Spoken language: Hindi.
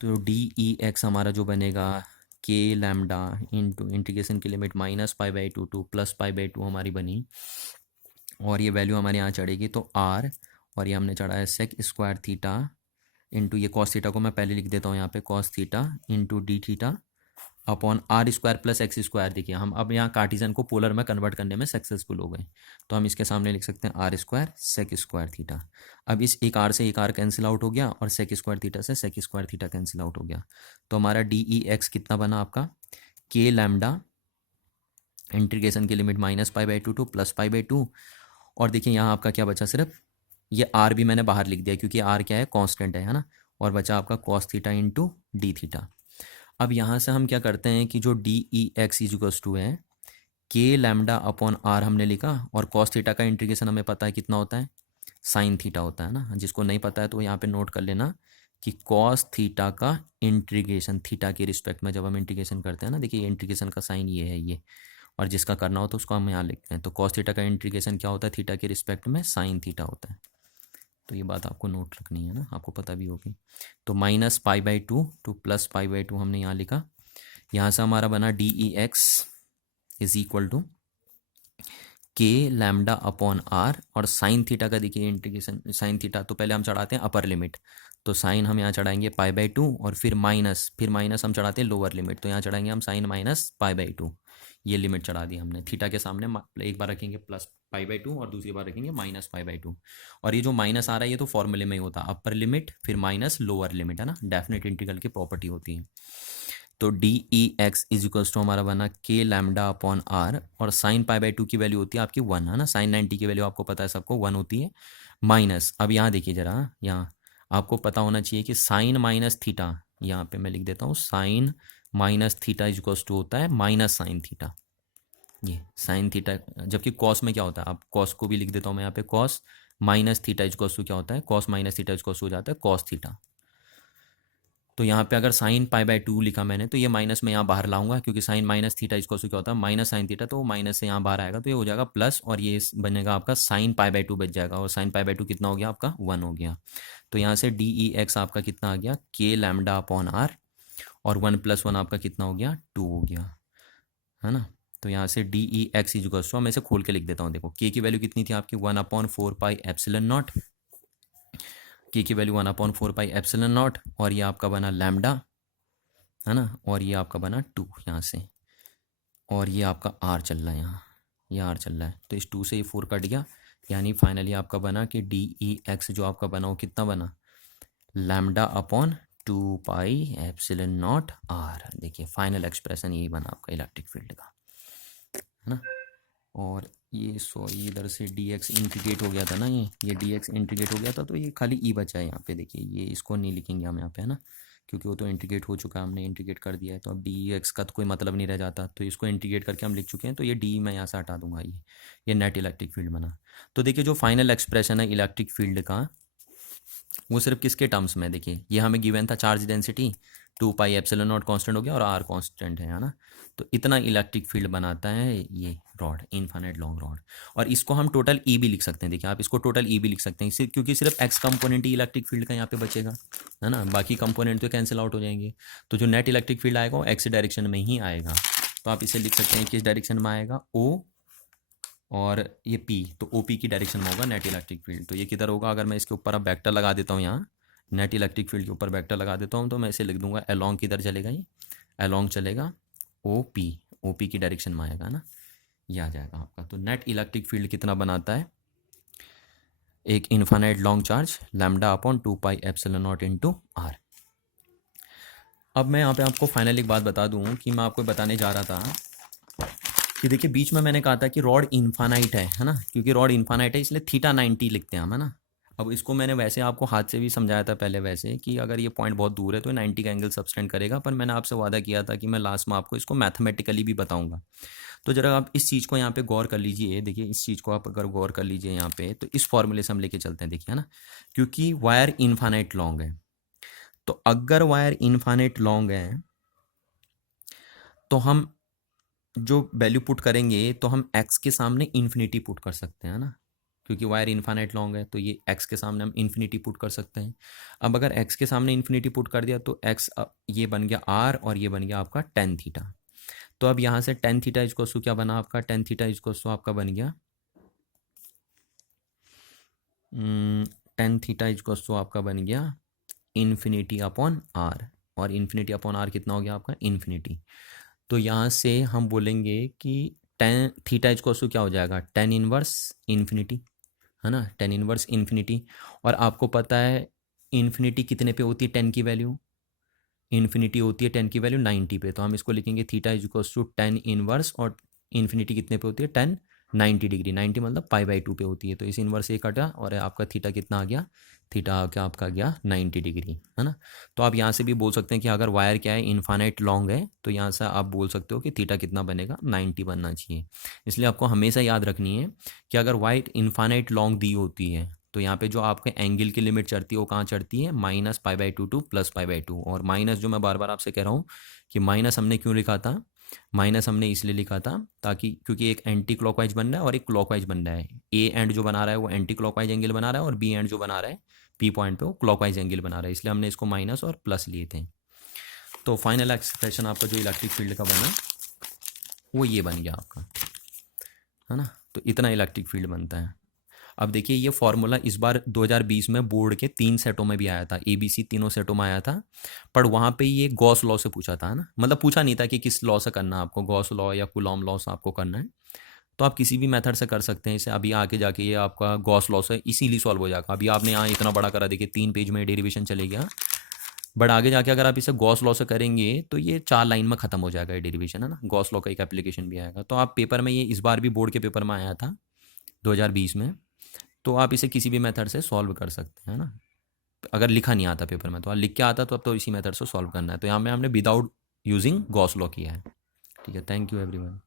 तो डी ई एक्स हमारा जो बनेगा के लैम्डा इंटू इंटीग्रेशन की लिमिट -π/2 टू +π/2 हमारी बनी, और ये वैल्यू हमारे यहाँ चढ़ेगी तो आर, और ये हमने चढ़ा है सेक स्क्वायर थीटा इंटू, ये कॉस थीटा को मैं पहले लिख देता हूँ यहाँ पे, cos theta into d theta upon r square plus x square. देखिए हम अब यहाँ कार्टिजन को पोलर में कन्वर्ट करने में सक्सेसफुल हो गए, तो हम इसके सामने लिख सकते हैं r square sec square theta. अब इस एक आर से एक आर कैंसिल आउट हो गया, और सेक स्क्वायर थीटा से sec square theta cancel out हो गया, तो हमारा डी ई एक्स कितना बना आपका, के लैम्डा इंटीग्रेशन की लिमिट -π/2 टू +π/2, और देखिए यहाँ आपका क्या बचा, सिर्फ ये आर भी मैंने बाहर लिख दिया क्योंकि आर क्या है, कांस्टेंट है ना, और बचा आपका cos theta into d theta. अब यहाँ से हम क्या करते हैं कि जो d e x equals to है के लैम्डा अपॉन आर हमने लिखा, और कॉस थीटा का इंटीग्रेशन हमें पता है कितना होता है, साइन थीटा होता है ना। जिसको नहीं पता है तो यहाँ पे नोट कर लेना कि कॉस थीटा का इंटीग्रेशन थीटा के रिस्पेक्ट में जब हम इंटीग्रेशन करते हैं ना, देखिए इंटीग्रेशन का साइन ये है ये, और जिसका करना हो तो उसको हम यहाँ लिखते हैं। तो कॉस थीटा का इंटीग्रेशन क्या होता है, थीटा के रिस्पेक्ट में साइन थीटा होता है। तो ये बात आपको नोट रखनी है ना, आपको पता भी होगी। तो -π/2 टू +π/2 हमने यहाँ लिखा। यहाँ से हमारा बना d e x is equal to k lambda upon r, और साइन थीटा का देखिए इंटीग्रेशन, साइन थीटा तो पहले हम चढ़ाते हैं अपर लिमिट, तो साइन हम यहाँ चढ़ाएंगे π/2, और फिर माइनस हम चढ़ाते हैं लोअर लिमिट, तो यहाँ चढ़ाएंगे हम साइन -π/2। ये लिमिट चढ़ा दी हमने, थीटा के सामने एक बार रखेंगे +π/2 और दूसरी बार रखेंगे -π/2। और ये जो माइनस आ रहा है ये तो फॉर्मूले में ही होता है, अपर लिमिट फिर माइनस लोअर लिमिट, है ना, डेफिनेट इंटीग्रल की प्रॉपर्टी होती है। तो d e x is equals to हमारा बना के लैम्डा अपॉन आर, और साइन π/2 की वैल्यू होती है आपकी 1, है ना, साइन 90 की वैल्यू आपको पता है सबको 1 होती है, माइनस, अब यहाँ देखिए जरा, यहाँ आपको पता होना चाहिए कि साइन माइनस थीटा, यहाँ पे मैं लिख देता हूँ sine minus theta is equals to होता है माइनस साइन थीटा, ये साइन थीटा, जबकि कॉस में क्या होता है, आप कॉस को भी लिख देता हूँ मैं यहाँ पे, cos minus theta is equals to क्या होता है, cos minus theta is equals to हो जाता है कॉस थीटा। तो यहाँ पे अगर साइन π/2 लिखा मैंने, तो ये माइनस में यहाँ बाहर लाऊंगा, क्योंकि साइन माइनस थीटा इसको क्या होता है माइनस साइन थीटा, तो माइनस से यहाँ बाहर आएगा तो ये हो जाएगा प्लस, और ये बनेगा आपका साइन π/2 बच जाएगा, और साइन π/2 कितना हो गया आपका 1 हो गया। तो यहाँ से डी ई एक्स आपका कितना आ गया, के लैम्डा अपॉन आर, और 1 + 1 आपका कितना हो गया 2 हो गया, है ना। तो यहाँ से डी ई एक्स इज मैं इसे खोल के लिख देता हूँ, देखो के की वैल्यू कितनी थी आपकी 1/4πε0, के की वैल्यू 1/4πε0, और ये आपका बना लैम्डा, है ना, और ये आपका बना 2 यहाँ से, और ये आपका आर चल रहा है यहाँ, ये आर चल रहा है, तो इस 2 से ये 4 कट गया, यानी फाइनली आपका बना कि डी ई एक्स जो आपका बना वो कितना बना, लैम्डा अपॉन 2πε0 आर। देखिए फाइनल एक्सप्रेशन यही बना आपका इलेक्ट्रिक फील्ड का, है ना। और ये सॉरी इधर से डी एक्स इंटीग्रेट हो गया था ना, ये डी एक्स इंटीग्रेट हो गया था, तो ये खाली ई बचा है यहाँ पे, देखिए ये इसको नहीं लिखेंगे हम यहाँ पे, है ना, क्योंकि वो तो इंटीग्रेट हो चुका है, हमने इंटीग्रेट कर दिया है, तो अब डी एक्स का तो कोई मतलब नहीं रह जाता, तो इसको इंटीग्रेट करके हम लिख चुके हैं, तो ये डी मैं यहाँ से हटा दूंगा, ये नेट इलेक्ट्रिक फील्ड बना। तो देखिए जो फाइनल एक्सप्रेशन है इलेक्ट्रिक फील्ड का, वो सिर्फ किसके टर्म्स में, देखिए ये हमें गिवन था चार्ज डेंसिटी 2πε0 कांस्टेंट हो गया, और आर कांस्टेंट है ना, तो इतना इलेक्ट्रिक फील्ड बनाता है ये रॉड, इनफाइनाइट लॉन्ग रॉड। और इसको हम टोटल ई भी लिख सकते हैं, देखिए आप इसको टोटल ई भी लिख सकते हैं, सिर्फ क्योंकि सिर्फ एक्स कंपोनेंट ही इलेक्ट्रिक फील्ड का यहाँ पे बचेगा, है ना, बाकी कंपोनेंट तो कैंसिल आउट हो जाएंगे, तो जो नेट इलेक्ट्रिक फील्ड आएगा वो एक्स डायरेक्शन में ही आएगा। तो आप इसे लिख सकते हैं किस डायरेक्शन में आएगा, ओ, और ये पी, तो ओ पी की डायरेक्शन में होगा नेट इलेक्ट्रिक फील्ड। तो ये किधर होगा, अगर मैं इसके ऊपर अब वेक्टर लगा देता हूँ, यहाँ नेट इलेक्ट्रिक फील्ड के ऊपर वेक्टर लगा देता हूँ, तो मैं इसे लिख दूंगा अलोंग, किधर चलेगा ये, अलोंग चलेगा ओ पी की डायरेक्शन में आएगा ना, ये आ जाएगा आपका। तो नेट इलेक्ट्रिक फील्ड कितना बनाता है, एक infinite long charge lambda upon 2πε0 into R. अब मैं यहाँ पे आपको फाइनल एक बात बता दूँ कि मैं आपको बताने जा रहा था कि देखिए बीच में मैंने कहा था कि रॉड इनफाइनाइट है ना, क्योंकि रॉड इनफाइनाइट है इसलिए थीटा 90 लिखते हैं हम, है ना। अब इसको मैंने वैसे आपको हाथ से भी समझाया था पहले वैसे, कि अगर ये पॉइंट बहुत दूर है तो 90 का एंगल सब्सटेंड करेगा, पर मैंने आपसे वादा किया था कि मैं लास्ट में आपको इसको मैथमेटिकली भी बताऊंगा। तो जरा आप इस चीज़ को यहाँ पे गौर कर लीजिए, देखिए इस चीज़ को आप अगर गौर कर लीजिए यहाँ पे, तो इस फॉर्मूले से हम लेके चलते हैं, देखिए, है ना, क्योंकि वायर इनफाइनाइट लॉन्ग है, तो अगर वायर इनफाइनाइट लॉन्ग है तो हम जो वैल्यू पुट करेंगे तो हम x के सामने इन्फिनिटी पुट कर सकते हैं ना, क्योंकि वायर इन्फाइनाइट लॉन्ग है, तो ये एक्स के सामने हम इन्फिनिटी पुट कर सकते हैं। अब अगर एक्स के सामने इन्फिनिटी पुट कर दिया तो एक्स ये बन गया आर और ये बन गया आपका टेन थीटा। तो अब यहाँ से टेन थीटा इजकोस टू क्या बना आपका, टेन थीटा इजकोस टू आपका बन गया टेन थीटा इजकोस टू आपका बन गया इन्फिनिटी अपॉन आर, और इन्फिनिटी अपॉन आर कितना हो गया आपका इन्फिनिटी। तो यहाँ से हम बोलेंगे कि टेन थीटा इजकोस टू क्या हो जाएगा, टेन इनवर्स इन्फिनिटी, है ना, टेन इनवर्स इन्फिनिटी। और आपको पता है इन्फिनिटी कितने पे होती है टेन की वैल्यू, इन्फिनिटी होती है टेन की वैल्यू 90 पे, तो हम इसको लिखेंगे theta is equals to tan inverse, और इन्फिनिटी कितने पे होती है 10 90 डिग्री, 90 मतलब पाई बाई 2 पे होती है, तो इस इनवर्स से कटा और आपका थीटा कितना आ गया, थीटा आ गया आपका गया 90 डिग्री, है ना। तो आप यहाँ से भी बोल सकते हैं कि अगर वायर क्या है इन्फाइनाइट लॉन्ग है, तो यहाँ से आप बोल सकते हो कि थीटा कितना बनेगा 90 बनना चाहिए। इसलिए आपको हमेशा याद रखनी है कि अगर वायर इन्फाइनाइट लॉन्ग दी होती है तो यहाँ पे जो आपके एंगल की लिमिट चढ़ती है वो कहाँ चढ़ती है, minus pi by 2 two plus pi by 2। और माइनस जो मैं बार बार आपसे कह रहा हूँ कि माइनस हमने क्यों लिखा था, माइनस हमने इसलिए लिखा था ताकि क्योंकि एक एंटी क्लॉकवाइज बन रहा है और एक क्लॉकवाइज बन रहा है, ए एंड जो बना रहा है वो एंटी क्लॉकवाइज एंगल बना रहा है और बी एंड जो बना रहा है पी पॉइंट पे वो क्लॉकवाइज एंगल बना रहा है, इसलिए हमने इसको माइनस और प्लस लिए थे। तो फाइनल एक्सप्रेशन आपका जो इलेक्ट्रिक फील्ड का बना वो ये बन गया आपका, है ना। तो इतना इलेक्ट्रिक फील्ड बनता है। अब देखिए ये फॉर्मूला इस बार 2020 में बोर्ड के 3 सेटों में भी आया था, ABC तीनों सेटों में आया था, पर वहाँ पे ये गॉस लॉ से पूछा था, है ना, मतलब पूछा नहीं था कि किस लॉ से करना है आपको, गॉस लॉ या कूलॉम लॉ से आपको करना है। तो आप किसी भी मेथड से कर सकते हैं इसे, अभी आके जाके ये आपका गॉस लॉ से इसीलिए सॉल्व हो जाएगा। अभी आपने यहाँ इतना बड़ा करा, देखिए 3 पेज में डेरिवेशन चले गया, बट आगे जाके अगर आप इसे गॉस लॉ से करेंगे तो ये 4 लाइन में खत्म हो जाएगा ये डेरिवेशन, है ना, गॉस लॉ का एक एप्लीकेशन भी आएगा। तो आप पेपर में ये इस बार भी बोर्ड के पेपर में आया था 2020 में, तो आप इसे किसी भी मेथड से सॉल्व कर सकते हैं ना। अगर लिखा नहीं आता पेपर में तो लिख के आता, तो अब तो इसी मेथड से सॉल्व करना है। तो यहाँ में हमने विदाउट यूजिंग गॉस लॉ किया है। ठीक है, थैंक यू एवरीवन।